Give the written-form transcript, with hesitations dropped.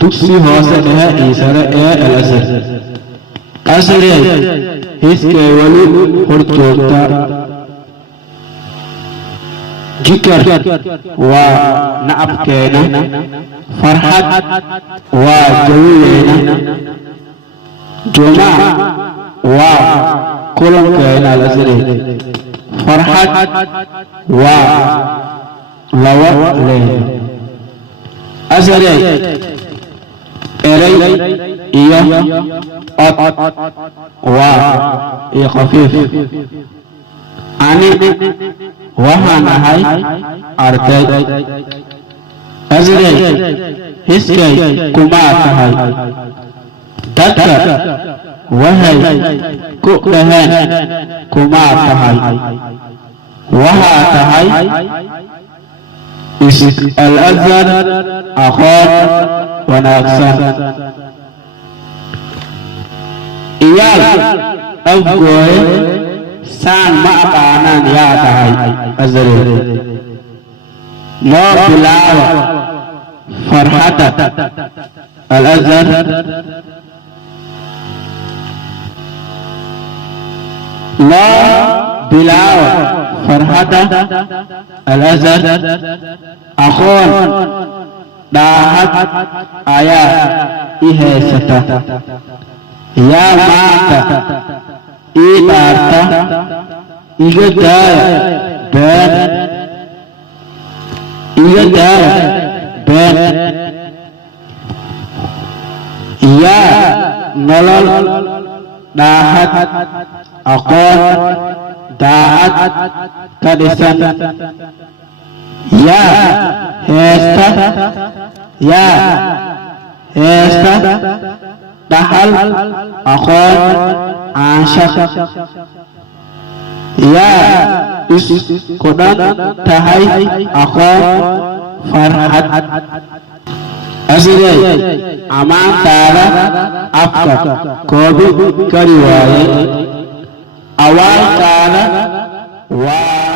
dugsi hoose dhexe iyo sare ee Al-Azhar. Asrey hiskay wali horjoogta jikar waa nacabkeena, farxad waa jawigeena, jumac waa kulankeena. Al-Azhar farxad waa lawa leeyahay. Asrey erey iyo cod waa iyo khafiif. Ani waxaan ahay arday. Asrey hiskay kuma tahay. Dadka waxay ku dhaheen kuma tahay. Waxaa tahay Al-Azhar aqoon wanaagsan. Iyaal afgooye saan ma aqaanaan yaa tahay. Asrey noo bilaaba farxadda Al-Azhar. noo bilaaba farxadda Al-Azhar. aqoon daahad ayaa i haysata. yaa maanta ii dhaarta iga daaya been. yaa nolol daahad aqoon daacad ka dhisan. yaa heesta dhaxal aqoon aanshaq. yaa isku dhan tahay aqoon farxad. Asrey amaantaada afka koobi kari waaye. awaalkaada waa